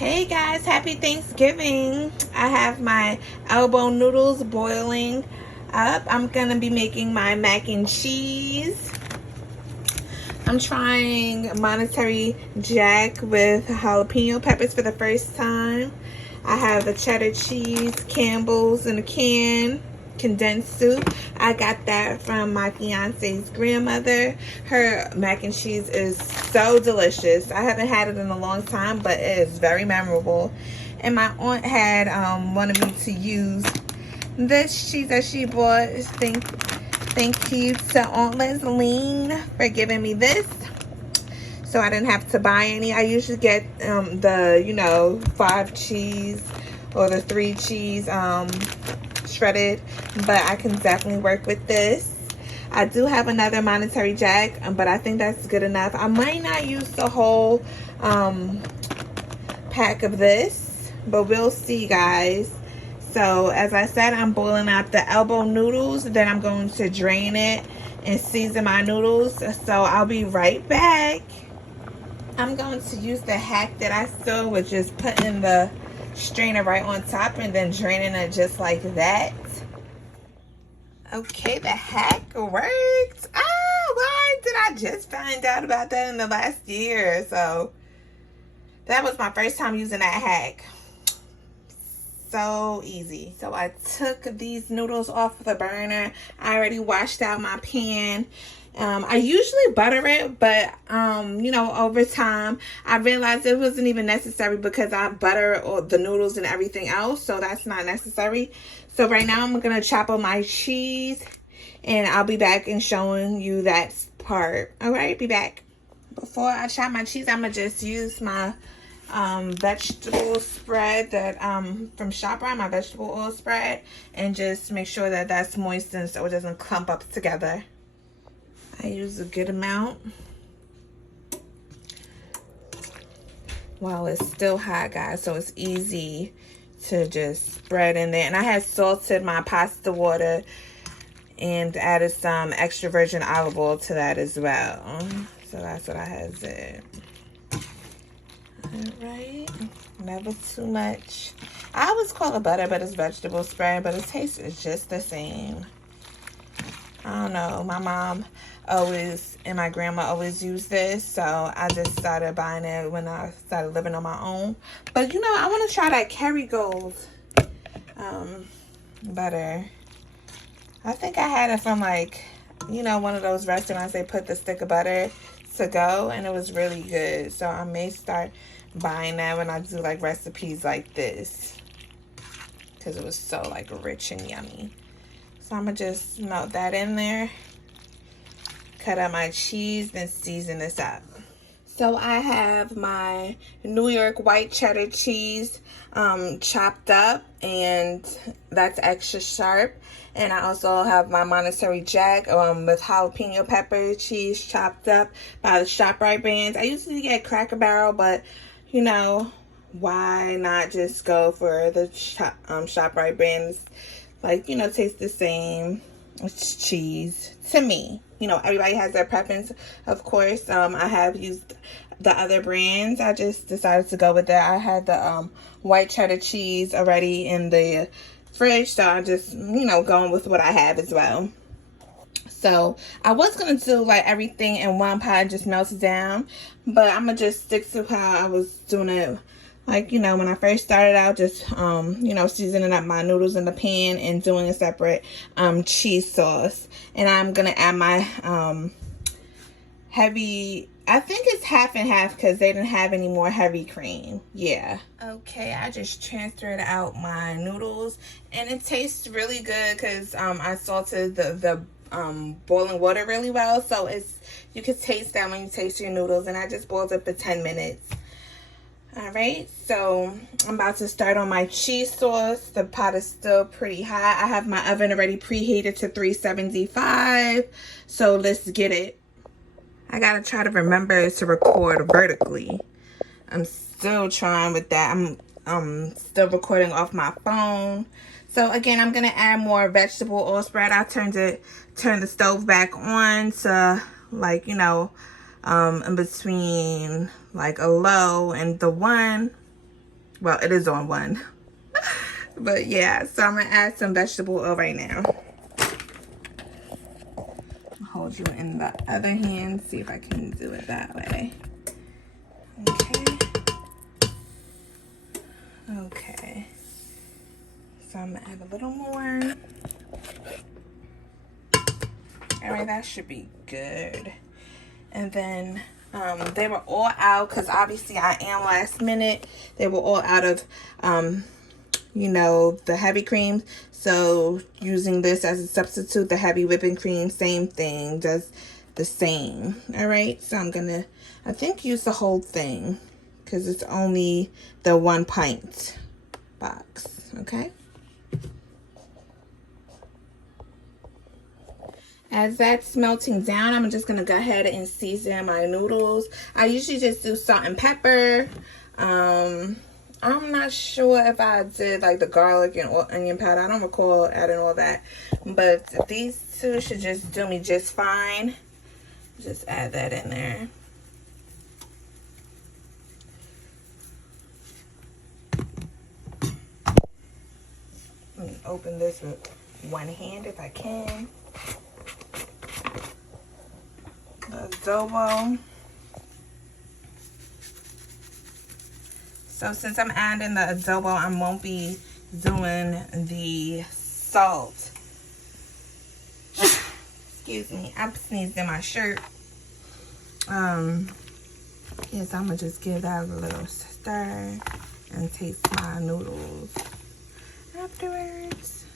Hey guys, happy Thanksgiving. I have my elbow noodles boiling up. I'm gonna be making my mac and cheese. I'm trying monterey jack with jalapeno peppers for the first time. I have the cheddar cheese, Campbell's in a can, condensed soup. I got that from my fiance's grandmother. Her mac and cheese is so delicious. I haven't had it in a long time, but it is very memorable. And my aunt had wanted me to use this cheese that she bought. Thank you to Aunt Leslie for giving me this, so I didn't have to buy any. I usually get the 5 cheese or the 3 cheese shredded, but I can definitely work with this. I do have another monterey jack, but I think that's good enough. I might not use the whole pack of this, but we'll see, guys. So as I said, I'm boiling out the elbow noodles, then I'm going to drain it and season my noodles. So I'll be right back. I'm going to use the hack that I saw with just putting the strainer right on top and then draining it just like that. Okay, the hack worked. Why did I just find out about that in the last year or so? That was my first time using that hack. So easy. So I took these noodles off the burner. I already washed out my pan. I usually butter it, but over time I realized it wasn't even necessary because I butter the noodles and everything else, so that's not necessary. So right now I'm gonna chop up my cheese, and I'll be back and showing you that part. All right, be back. Before I chop my cheese, I'm gonna just use my vegetable spread that from ShopRite, my vegetable oil spread, and just make sure that that's moistened so it doesn't clump up together. I use a good amount while it's still hot, guys, so it's easy to just spread in there. And I had salted my pasta water and added some extra virgin olive oil to that as well. So that's what I had there. Alright, never too much. I always call it butter, but it's vegetable spread, but it tastes just the same. I don't know, my mom always and my grandma always used this, so I just started buying it when I started living on my own. But I want to try that Kerrygold butter. I think I had it from one of those restaurants. They put the stick of butter to go, and it was really good. So I may start buying that when I do recipes like this, because it was so rich and yummy. So I'm gonna just melt that in there, cut up my cheese, then season this up. So I have my New York white cheddar cheese chopped up, and that's extra sharp. And I also have my monterey jack with jalapeno pepper cheese chopped up by the ShopRite brands. I usually get Cracker Barrel, but why not just go for the ShopRite brands? Taste the same. It's cheese to me. Everybody has their preference, of course. I have used the other brands. I just decided to go with that. I had the white cheddar cheese already in the fridge, so I'm just going with what I have as well. So I was gonna do everything in one pot and just melt it down, but I'm gonna just stick to how I was doing it. When I first started out, just, seasoning up my noodles in the pan and doing a separate cheese sauce. And I'm going to add my heavy, I think it's half and half because they didn't have any more heavy cream. Yeah. Okay, I just transferred out my noodles, and it tastes really good because I salted the boiling water really well. So you can taste that when you taste your noodles, and I just boiled it for 10 minutes. Alright, so I'm about to start on my cheese sauce. The pot is still pretty hot. I have my oven already preheated to 375. So let's get it. I gotta try to remember to record vertically. I'm still trying with that. I'm still recording off my phone. So again, I'm gonna add more vegetable oil spread. I turned the stove back on to in between a low and the 1. Well, it is on one. But yeah, so I'm gonna add some vegetable oil right now. Hold you in the other hand, see if I can do it that way. Okay. Okay. So I'm gonna add a little more. All right, that should be good. And then they were all out because obviously I am last minute. They were all out of, you know, the heavy cream. So using this as a substitute, the heavy whipping cream, same thing, does the same. All right, so I'm gonna, I think, use the whole thing because it's only the 1 pint box. Okay. As that's melting down, I'm just gonna go ahead and season my noodles. I usually just do salt and pepper. I'm not sure if I did like the garlic and onion powder. I don't recall adding all that, but these two should just do me just fine. Just add that in there. Let me open this with one hand if I can. The adobo. So since I'm adding the adobo, I won't be doing the salt. Excuse me, I sneezed in my shirt. Yes, I'm gonna just give that a little stir and taste my noodles afterwards.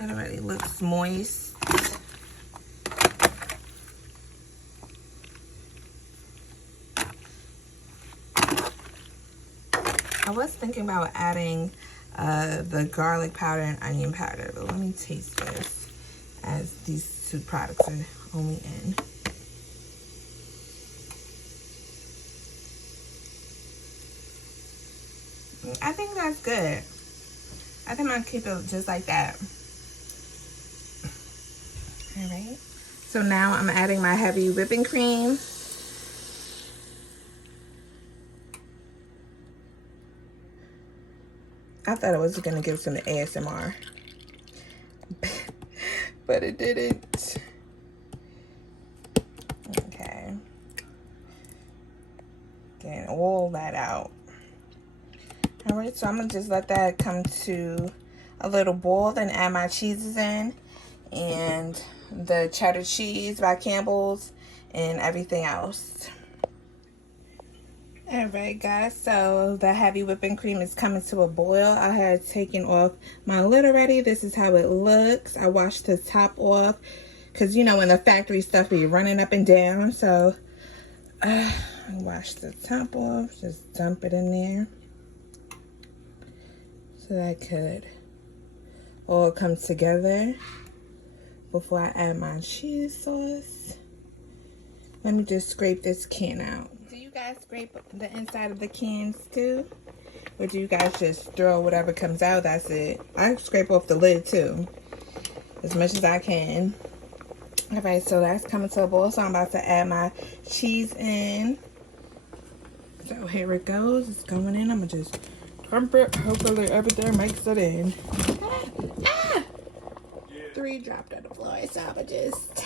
It already looks moist. I was thinking about adding the garlic powder and onion powder, but let me taste this as these two products are only in. I think that's good. I think I'll keep it just like that. All right. So now I'm adding my heavy whipping cream. I thought it was going to give some ASMR, but it didn't. Okay. Getting all that out. All right, so I'm going to just let that come to a little boil and add my cheeses in and the cheddar cheese by Campbell's and everything else. Alright guys, so the heavy whipping cream is coming to a boil. I had taken off my lid already. This is how it looks. I washed the top off because you know when the factory stuff be running up and down. So I washed the top off, just dump it in there so that could all come together before I add my cheese sauce. Let me just scrape this can out. Do you guys scrape the inside of the cans too? Or do you guys just throw whatever comes out? That's it. I scrape off the lid too, as much as I can. Alright, so that's coming to a boil. So I'm about to add my cheese in. So here it goes. It's going in. I'm going to just crump it. Hopefully everything makes it in. Ah! 3 dropped on the floor. So I'm going to just...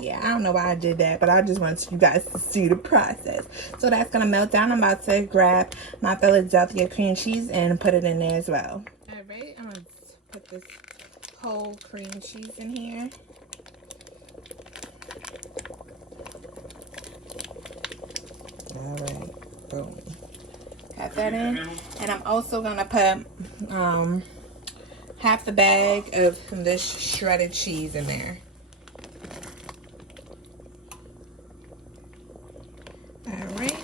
Yeah, I don't know why I did that, but I just want you guys to see the process. So that's going to melt down. I'm about to grab my Philadelphia cream cheese and put it in there as well. Alright, I'm going to put this whole cream cheese in here. Alright, boom. Got that in. And I'm also going to put half the bag of this shredded cheese in there. Alright.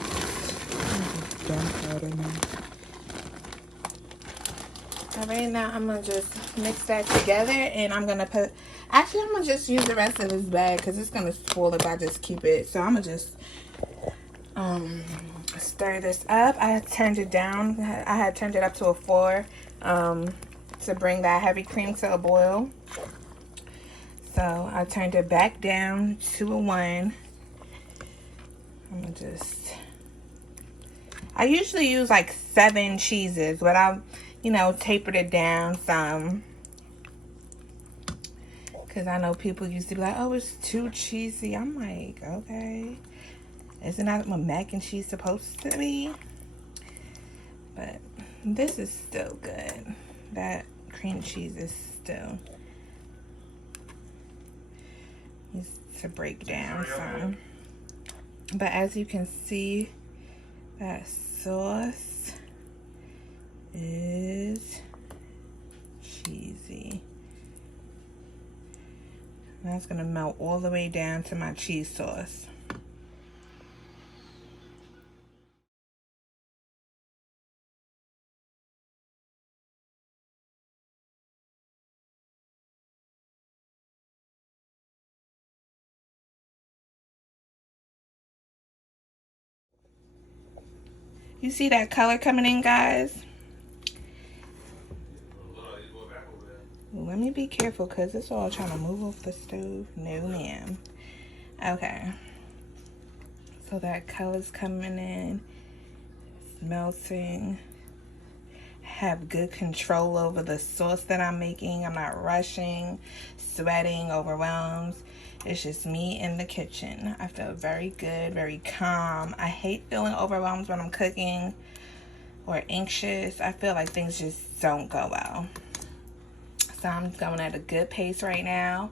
Alright, now I'm going to just mix that together and I'm going to put... Actually, I'm going to just use the rest of this bag because it's going to spoil if I just keep it. So I'm going to just stir this up. I had turned it down. I had turned it up to a 4 to bring that heavy cream to a boil. So I turned it back down to a 1. I'm going to just I usually use like 7 cheeses, but I've, you know, tapered it down some. Because I know people used to be like, oh, it's too cheesy. I'm like, okay. Isn't that what mac and cheese supposed to be? But this is still good. That cream cheese is still needs to break down some. But as you can see, that sauce is cheesy. That's gonna melt all the way down to my cheese sauce. You see that color coming in, guys? Let me be careful because it's all trying to move off the stove. No, ma'am. Okay. So that color's coming in. It's melting. Have good control over the sauce that I'm making. I'm not rushing, sweating, overwhelmed. It's just me in the kitchen. I feel very good, very calm. I hate feeling overwhelmed when I'm cooking or anxious. I feel like things just don't go well. So I'm going at a good pace right now.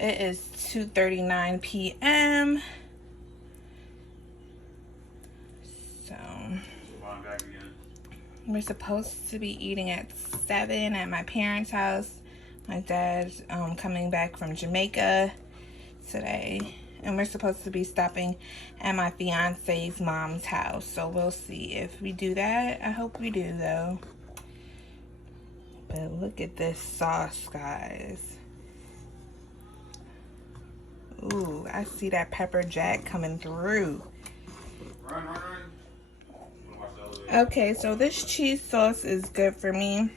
It is 2:39 p.m. So we're supposed to be eating at 7 at my parents' house. My dad's coming back from Jamaica today. And we're supposed to be stopping at my fiance's mom's house. So we'll see if we do that. I hope we do, though. But look at this sauce, guys. Ooh, I see that pepper jack coming through. Okay, so this cheese sauce is good for me.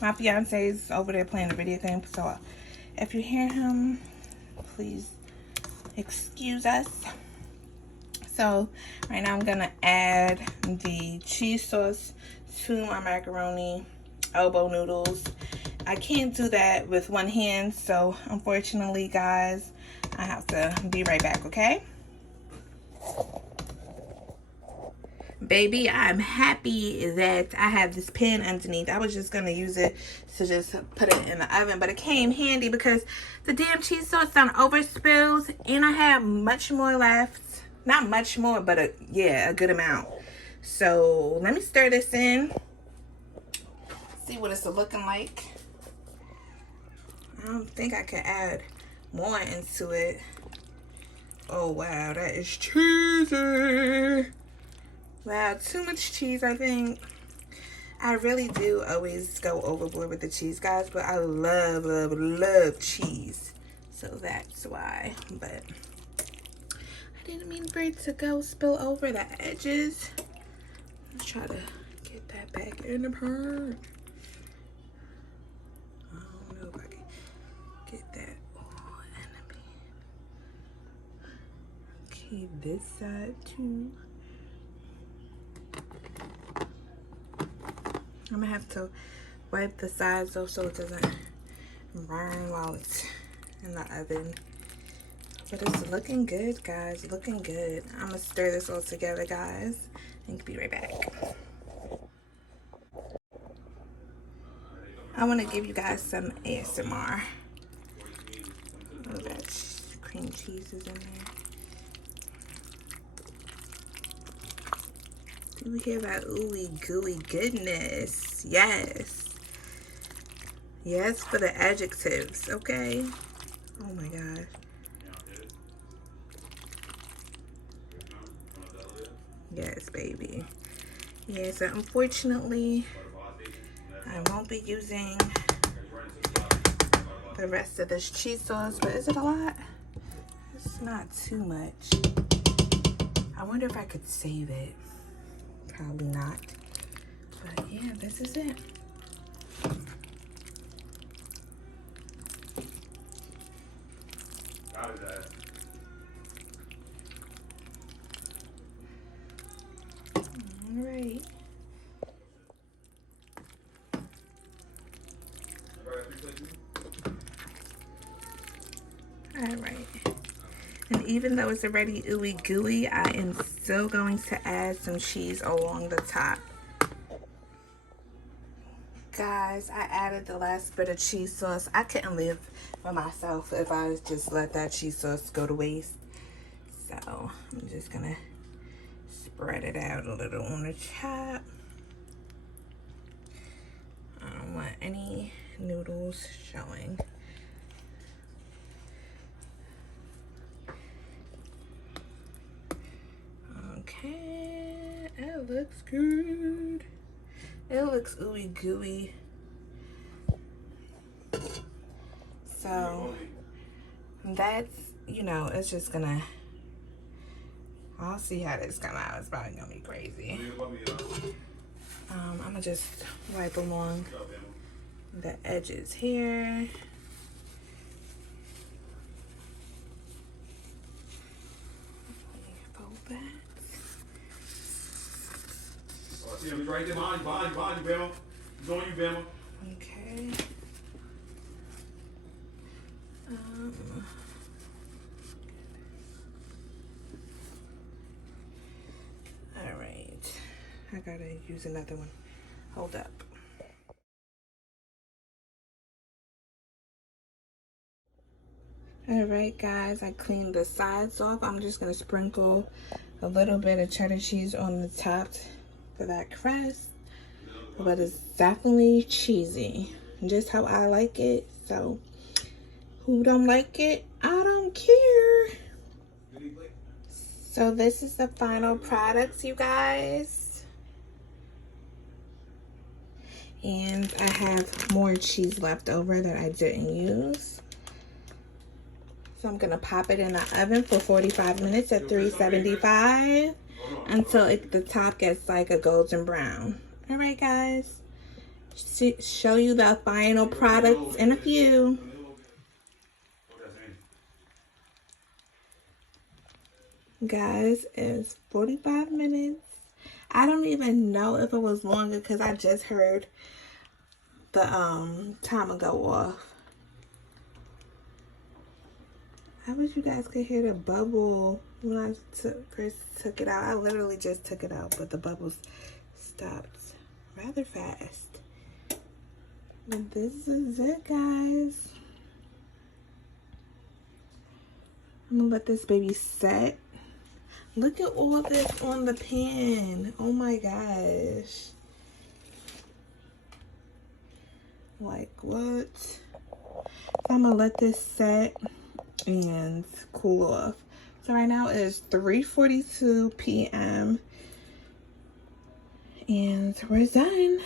My fiance is over there playing a video game, so if you hear him, please excuse us. So right now I'm gonna add the cheese sauce to my macaroni elbow noodles. I can't do that with one hand, so unfortunately, guys, I have to be right back, okay? Baby, I'm happy that I have this pan underneath. I was just gonna use it to just put it in the oven, but it came handy because the damn cheese sauce done overspilled and I have much more left. Not much more, but a good amount. So let me stir this in. See what it's looking like. I don't think I can add more into it. Oh wow, that is cheesy. Wow, too much cheese, I think. I really do always go overboard with the cheese, guys, but I love, love, love cheese. So that's why. But I didn't mean for it to go spill over the edges. Let's try to get that back in the pan. I don't know if I can get that all in the pan. Okay, this side too. I'm gonna have to wipe the sides off so it doesn't burn while it's in the oven. But it's looking good, guys. Looking good. I'm gonna stir this all together, guys, and be right back. I want to give you guys some ASMR. Oh, that cream cheese is in there. Do you hear that ooey gooey goodness? Yes. Yes for the adjectives, okay? Oh my gosh. Yes, baby. Yeah, so unfortunately, I won't be using the rest of this cheese sauce, but is it a lot? It's not too much. I wonder if I could save it. Probably not. But yeah, this is it. right. All right. And even though it's already ooey gooey, I am still going to add some cheese along the top. Guys, I added the last bit of cheese sauce. I couldn't live for myself if I just let that cheese sauce go to waste. So I'm just gonna spread it out a little on the top. I don't want any noodles showing. Okay, it looks good. It looks ooey gooey. So that's, you know, it's just gonna, I'll see how this come out. It's probably gonna be crazy. I'm gonna just wipe along the edges here. Fold back. He's right there behind you, Bama. He's on you, Bama. Okay. All right. I gotta use another one. Hold up. All right, guys. I cleaned the sides off. I'm just gonna sprinkle a little bit of cheddar cheese on the top for that crust. But it's definitely cheesy, just how I like it. So who don't like it, I don't care. So this is the final products, you guys, and I have more cheese left over that I didn't use. So I'm gonna pop it in the oven for 45 minutes at 375 until the top gets like a golden brown. All right, guys, show you the final products in a few. Guys, it's 45 minutes. I don't even know if it was longer because I just heard the timer go off. I wish you guys could hear the bubble when I first took it out. I literally just took it out, but the bubbles stopped rather fast. But this is it, guys. I'm gonna let this baby set. Look at all of this on the pan. Oh my gosh. Like what? So I'm gonna let this set and cool off. So right now it is 3:42 p.m. and we're done.